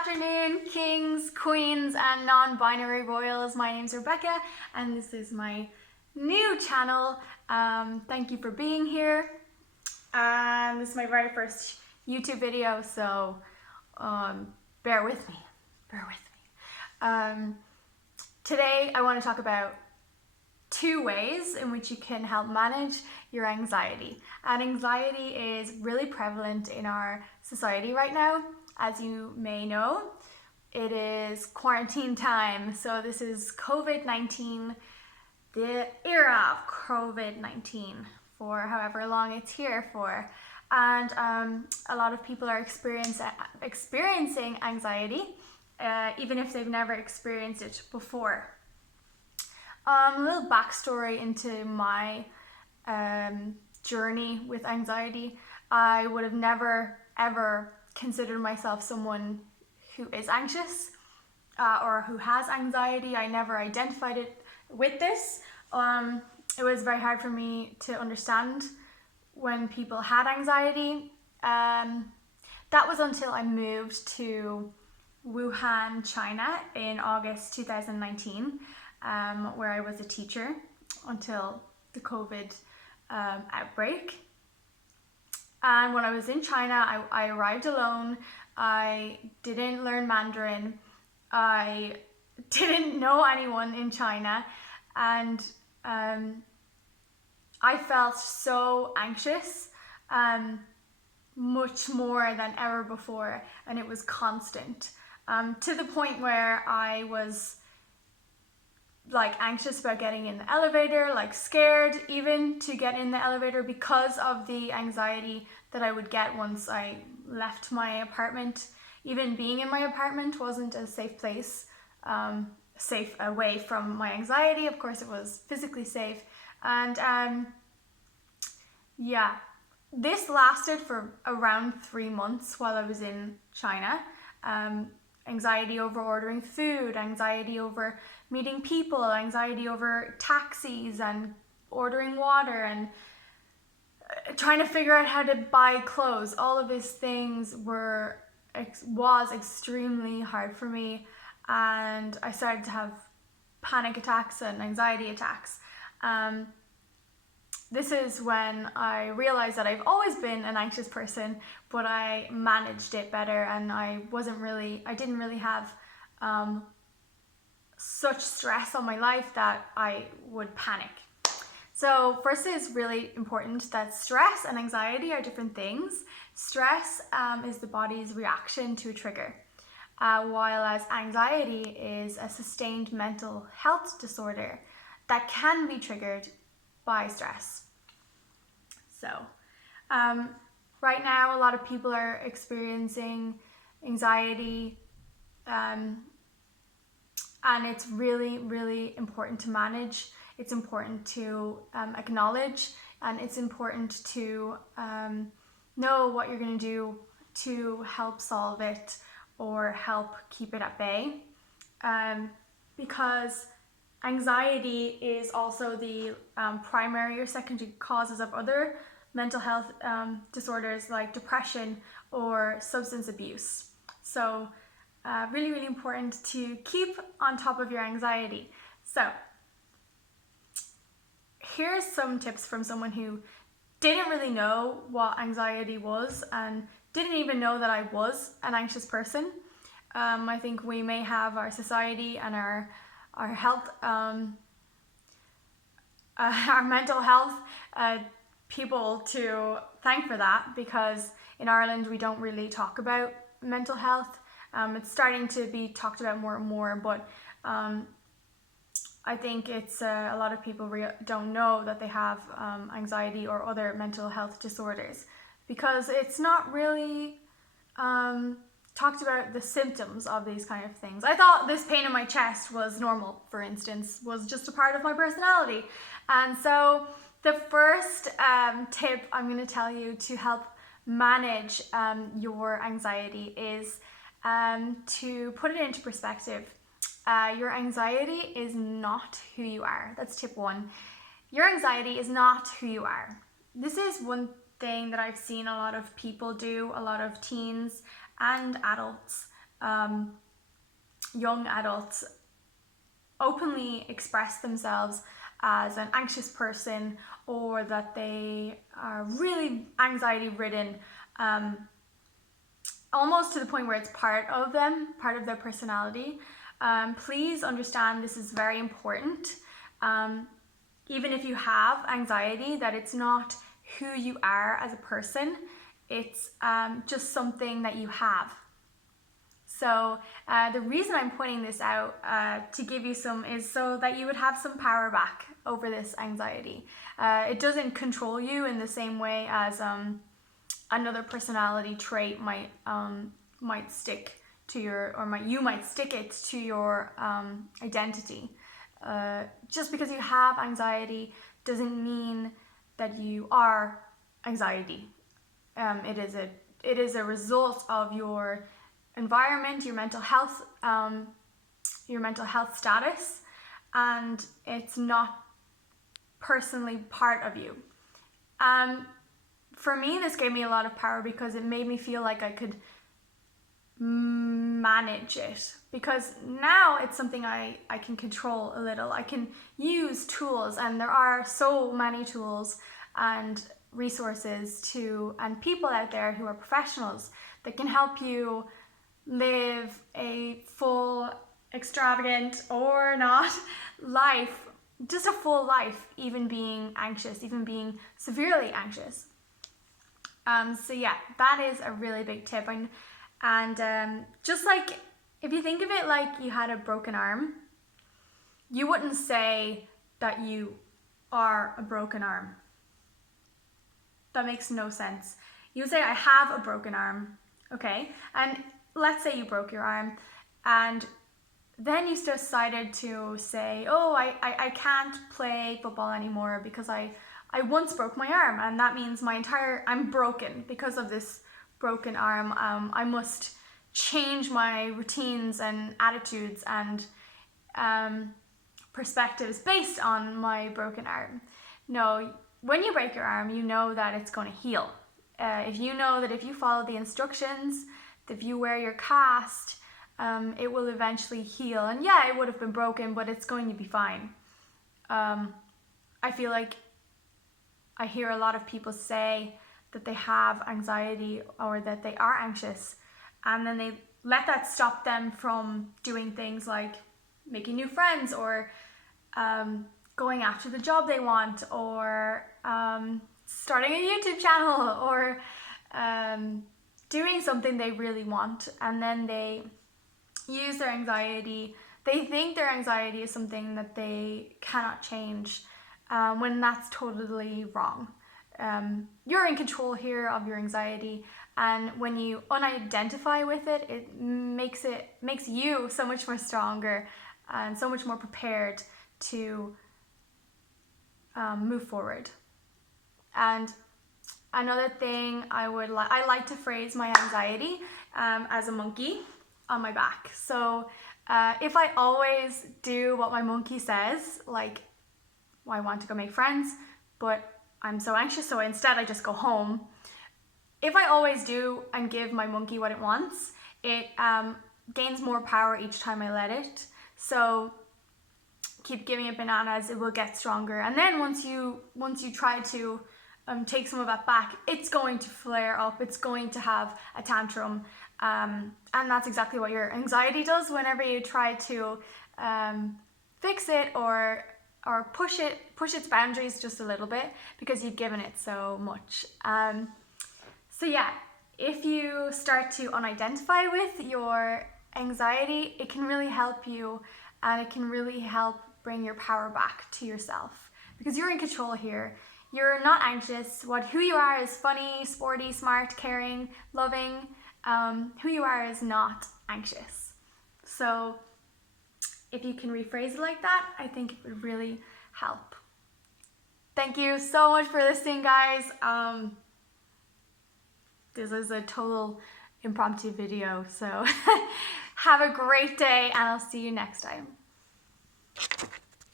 afternoon, kings, queens, and non-binary royals. My name's Rebecca, and this is my new channel. Thank you for being here. This is my very first YouTube video, so bear with me. Today, I want to talk about 2 ways in which you can help manage your anxiety. And anxiety is really prevalent in our society right now. As you may know, it is quarantine time. So this is COVID-19, the era of COVID-19 for however long it's here for. And a lot of people are experiencing anxiety, even if they've never experienced it before. A little backstory into my journey with anxiety. I would have never ever considered myself someone who is anxious or who has anxiety. I never identified it with this. It was very hard for me to understand when people had anxiety. That was until I moved to Wuhan, China in August 2019. Where I was a teacher until the COVID outbreak. And when I was in China, I arrived alone. I didn't learn Mandarin. I didn't know anyone in China. And I felt so anxious, much more than ever before. And it was constant, to the point where I was anxious about getting in the elevator, scared even to get in the elevator because of the anxiety that I would get once I left my apartment. Even being in my apartment wasn't a safe place, safe away from my anxiety. Of course, it was physically safe. And yeah, this lasted for around 3 months while I was in China. Anxiety over ordering food, anxiety over meeting people, anxiety over taxis and ordering water, and trying to figure out how to buy clothes. All of these things was extremely hard for me, and I started to have panic attacks and anxiety attacks. This is when I realized that I've always been an anxious person, but I managed it better, and I didn't really have such stress on my life that I would panic. So first, it's really important that stress and anxiety are different things. Stress is the body's reaction to a trigger, while as anxiety is a sustained mental health disorder that can be triggered by stress. So right now, a lot of people are experiencing anxiety, and it's really, really important to manage. It's important to acknowledge, and it's important to know what you're going to do to help solve it or help keep it at bay, because anxiety is also the primary or secondary causes of other mental health disorders like depression or substance abuse. So really, really important to keep on top of your anxiety. So here's some tips from someone who didn't really know what anxiety was and didn't even know that I was an anxious person. I think we may have our society and our health, our mental health people to thank for that, because in Ireland we don't really talk about mental health. It's starting to be talked about more and more, but I think it's a lot of people don't know that they have anxiety or other mental health disorders, because it's not really talked about the symptoms of these kind of things. I thought this pain in my chest was normal, for instance, was just a part of my personality. And so the first tip I'm going to tell you to help manage your anxiety is to put it into perspective. Your anxiety is not who you are. That's tip 1. Your anxiety is not who you are. This is one thing that I've seen a lot of people do, a lot of teens and adults young adults openly express themselves as an anxious person, or that they are really anxiety ridden, almost to the point where it's part of them, part of their personality. Please understand this is very important. Even if you have anxiety, that it's not who you are as a person, it's just something that you have. So the reason I'm pointing this out to give you some is so that you would have some power back over this anxiety. It doesn't control you in the same way as another personality trait might stick to your, or you might stick it to your identity. Just because you have anxiety doesn't mean that you are anxiety. It is a result of your environment, your mental health status, and it's not personally part of you. For me, this gave me a lot of power because it made me feel like I could manage it, because now it's something I can control a little. I can use tools, and there are so many tools and resources and people out there who are professionals that can help you live a full, extravagant or not life, just a full life, even being anxious, even being severely anxious. So yeah, that is a really big tip. And just like, if you think of it like you had a broken arm, you wouldn't say that you are a broken arm. That makes no sense. You would say, I have a broken arm, okay? And let's say you broke your arm, and then you decided to say, oh, I can't play football anymore because I once broke my arm, and that means I'm broken because of this broken arm. I must change my routines and attitudes and perspectives based on my broken arm. No, when you break your arm, you know that it's going to heal. If you know that if you follow the instructions, if you wear your cast, it will eventually heal. And yeah, it would have been broken, but it's going to be fine. I feel like I hear a lot of people say that they have anxiety or that they are anxious, and then they let that stop them from doing things like making new friends, or going after the job they want, or starting a YouTube channel, or doing something they really want. And then they use their anxiety. They think their anxiety is something that they cannot change, when that's totally wrong. You're in control here of your anxiety, and when you unidentify with it, it makes you so much more stronger and so much more prepared to move forward. And another thing, I like to phrase my anxiety as a monkey on my back. So if I always do what my monkey says, like, well, I want to go make friends, but I'm so anxious, so instead I just go home. If I always do and give my monkey what it wants, it gains more power each time I let it. So keep giving it bananas, it will get stronger. And then once you try to take some of that back, it's going to flare up, it's going to have a tantrum. And that's exactly what your anxiety does whenever you try to fix it or push its boundaries just a little bit, because you've given it so much. So yeah, if you start to unidentify with your anxiety, it can really help you, and it can really help bring your power back to yourself, because you're in control here. You're not anxious. Who you are is funny, sporty, smart, caring, loving. Who you are is not anxious. So if you can rephrase it like that, I think it would really help. Thank you so much for listening, guys. This is a total impromptu video, so have a great day, and I'll see you next time.